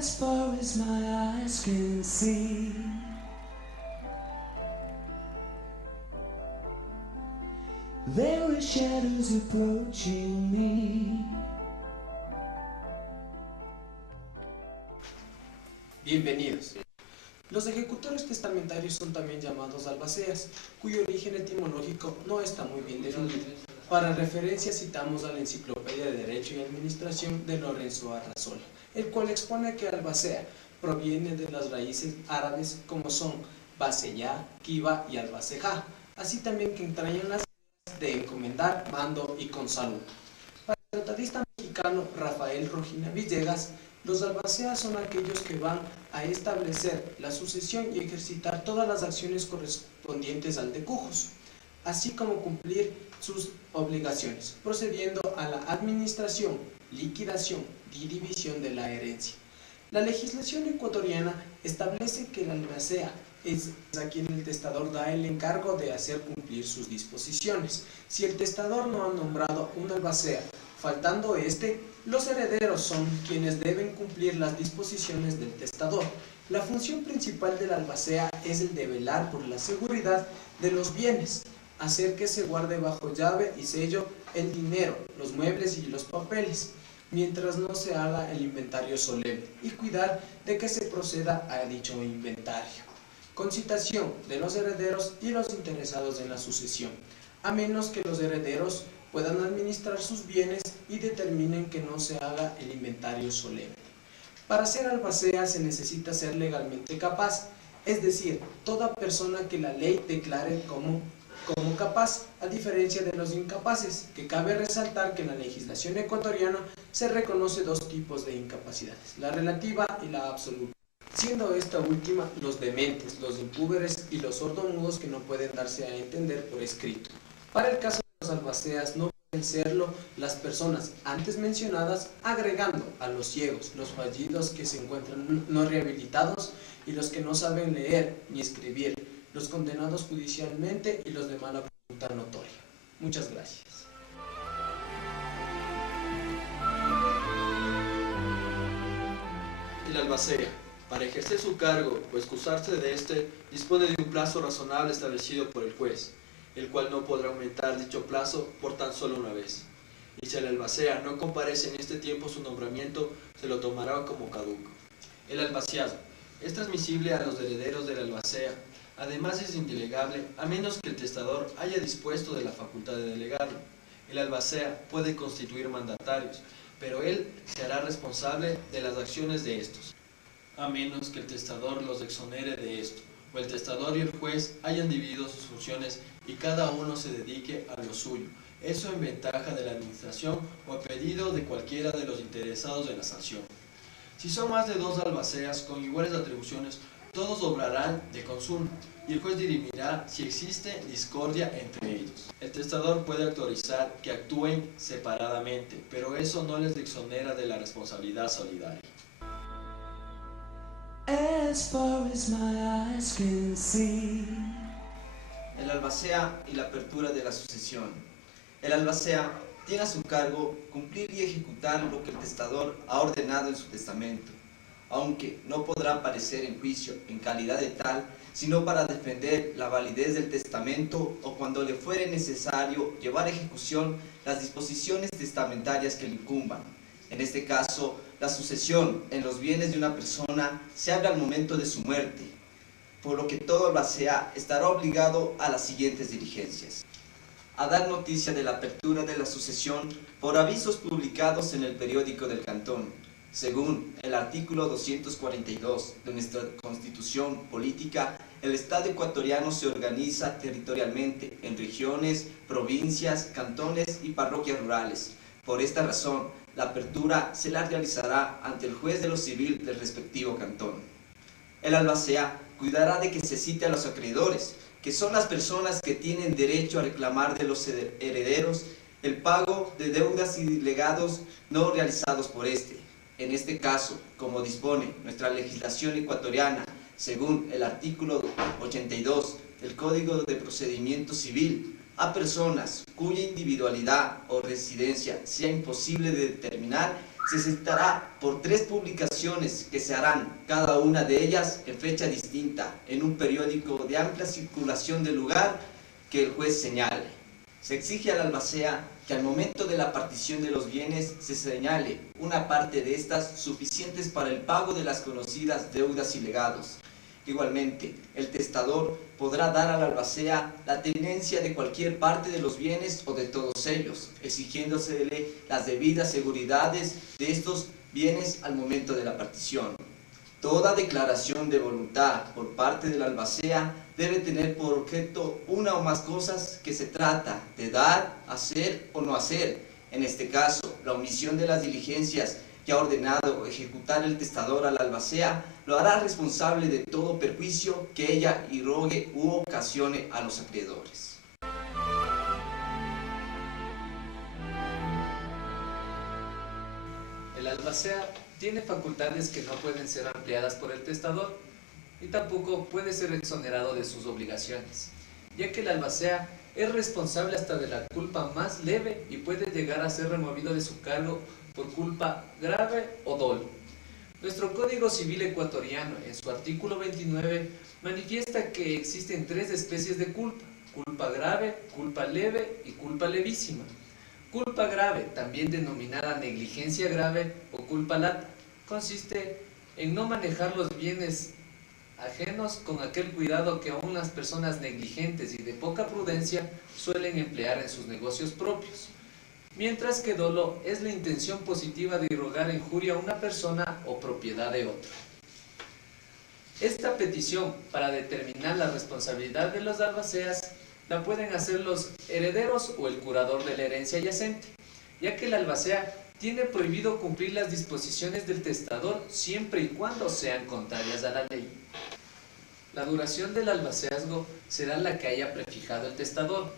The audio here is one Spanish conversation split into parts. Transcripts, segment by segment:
As far as my eyes can see, there are shadows approaching me. Bienvenidos. Los ejecutores testamentarios son también llamados albaceas, cuyo origen etimológico no está muy bien definido. Para referencia citamos a la Enciclopedia de Derecho y Administración de Lorenzo Arrazola, el cual expone que albacea proviene de las raíces árabes como son baseyá, kiva y albacejá, así también que entrañan las ideas de encomendar, mando y consalud. Para el tratadista mexicano Rafael Rojina Villegas, los albaceas son aquellos que van a establecer la sucesión y ejercitar todas las acciones correspondientes al decujus, así como cumplir sus obligaciones, procediendo a la administración, liquidación y división de la herencia. La legislación ecuatoriana establece que el albacea es a quien el testador da el encargo de hacer cumplir sus disposiciones. Si el testador no ha nombrado un albacea, faltando este, los herederos son quienes deben cumplir las disposiciones del testador. La función principal del albacea es el de velar por la seguridad de los bienes, hacer que se guarde bajo llave y sello el dinero, los muebles y los papeles, mientras no se haga el inventario solemne, y cuidar de que se proceda a dicho inventario, con citación de los herederos y los interesados en la sucesión, a menos que los herederos puedan administrar sus bienes y determinen que no se haga el inventario solemne. Para ser albacea se necesita ser legalmente capaz, es decir, toda persona que la ley declare como capaz, a diferencia de los incapaces, que cabe resaltar que en la legislación ecuatoriana se reconoce dos tipos de incapacidades, la relativa y la absoluta, siendo esta última los dementes, los impúberes y los sordomudos que no pueden darse a entender por escrito. Para el caso de los albaceas no pueden serlo las personas antes mencionadas, agregando a los ciegos, los fallidos que se encuentran no rehabilitados y los que no saben leer ni escribir, los condenados judicialmente y los de mala conducta notoria. Muchas gracias. El albacea, para ejercer su cargo o excusarse de éste, dispone de un plazo razonable establecido por el juez, el cual no podrá aumentar dicho plazo por tan solo una vez. Y si el albacea no comparece en este tiempo, su nombramiento se lo tomará como caduco. El albaceado es transmisible a los herederos del albacea. Además es indelegable a menos que el testador haya dispuesto de la facultad de delegarlo. El albacea puede constituir mandatarios, pero él se hará responsable de las acciones de estos, a menos que el testador los exonere de esto, o el testador y el juez hayan dividido sus funciones y cada uno se dedique a lo suyo, eso en ventaja de la administración o a pedido de cualquiera de los interesados en la sanción. Si son más de dos albaceas con iguales atribuciones, todos obrarán de consuno, y el juez dirimirá si existe discordia entre ellos. El testador puede autorizar que actúen separadamente, pero eso no les exonera de la responsabilidad solidaria. As far as my eyes can see. El albacea y la apertura de la sucesión. El albacea tiene a su cargo cumplir y ejecutar lo que el testador ha ordenado en su testamento, aunque no podrá aparecer en juicio en calidad de tal, sino para defender la validez del testamento o cuando le fuere necesario llevar a ejecución las disposiciones testamentarias que le incumban. En este caso, la sucesión en los bienes de una persona se abre al momento de su muerte, por lo que todo albacea estará obligado a las siguientes diligencias: a dar noticia de la apertura de la sucesión por avisos publicados en el periódico del cantón, según el artículo 242 de nuestra Constitución Política. El Estado ecuatoriano se organiza territorialmente en regiones, provincias, cantones y parroquias rurales. Por esta razón, la apertura se la realizará ante el juez de lo civil del respectivo cantón. El albacea cuidará de que se cite a los acreedores, que son las personas que tienen derecho a reclamar de los herederos el pago de deudas y legados no realizados por este. En este caso, como dispone nuestra legislación ecuatoriana, según el artículo 82 del Código de Procedimiento Civil, a personas cuya individualidad o residencia sea imposible de determinar, se citará por 3 publicaciones que se harán, cada una de ellas en fecha distinta, en un periódico de amplia circulación del lugar que el juez señale. Se exige al albacea que al momento de la partición de los bienes se señale una parte de estas suficientes para el pago de las conocidas deudas y legados. Igualmente, el testador podrá dar al albacea la tenencia de cualquier parte de los bienes o de todos ellos, exigiéndosele las debidas seguridades de estos bienes al momento de la partición. Toda declaración de voluntad por parte del albacea debe tener por objeto una o más cosas que se trata de dar, hacer o no hacer. En este caso, la omisión de las diligencias que ha ordenado ejecutar el testador al albacea lo hará responsable de todo perjuicio que ella irrogue u ocasione a los acreedores. El albacea tiene facultades que no pueden ser ampliadas por el testador y tampoco puede ser exonerado de sus obligaciones, ya que el albacea es responsable hasta de la culpa más leve y puede llegar a ser removido de su cargo por culpa grave o dolo. Nuestro Código Civil ecuatoriano, en su artículo 29, manifiesta que existen 3 especies de culpa: culpa grave, culpa leve y culpa levísima. Culpa grave, también denominada negligencia grave o culpa lata, consiste en no manejar los bienes ajenos con aquel cuidado que aún las personas negligentes y de poca prudencia suelen emplear en sus negocios propios. Mientras que dolo es la intención positiva de irrogar injuria a una persona o propiedad de otra. Esta petición para determinar la responsabilidad de los albaceas la pueden hacer los herederos o el curador de la herencia yacente, ya que el albacea tiene prohibido cumplir las disposiciones del testador siempre y cuando sean contrarias a la ley. La duración del albaceazgo será la que haya prefijado el testador.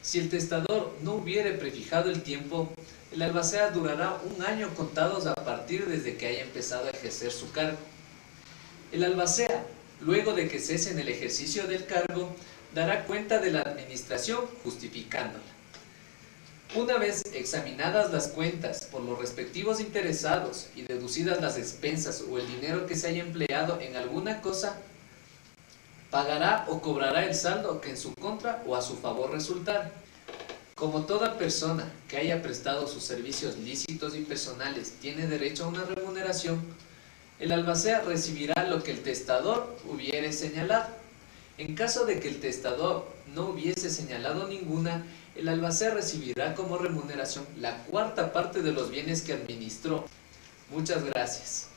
Si el testador no hubiere prefijado el tiempo, el albacea durará 1 año contados a partir desde que haya empezado a ejercer su cargo. El albacea, luego de que cese en el ejercicio del cargo, dará cuenta de la administración justificándola. Una vez examinadas las cuentas por los respectivos interesados y deducidas las expensas o el dinero que se haya empleado en alguna cosa, pagará o cobrará el saldo que en su contra o a su favor resultare. Como toda persona que haya prestado sus servicios lícitos y personales tiene derecho a una remuneración, el albacea recibirá lo que el testador hubiere señalado. En caso de que el testador no hubiese señalado ninguna, el albacea recibirá como remuneración la 4ª parte de los bienes que administró. Muchas gracias.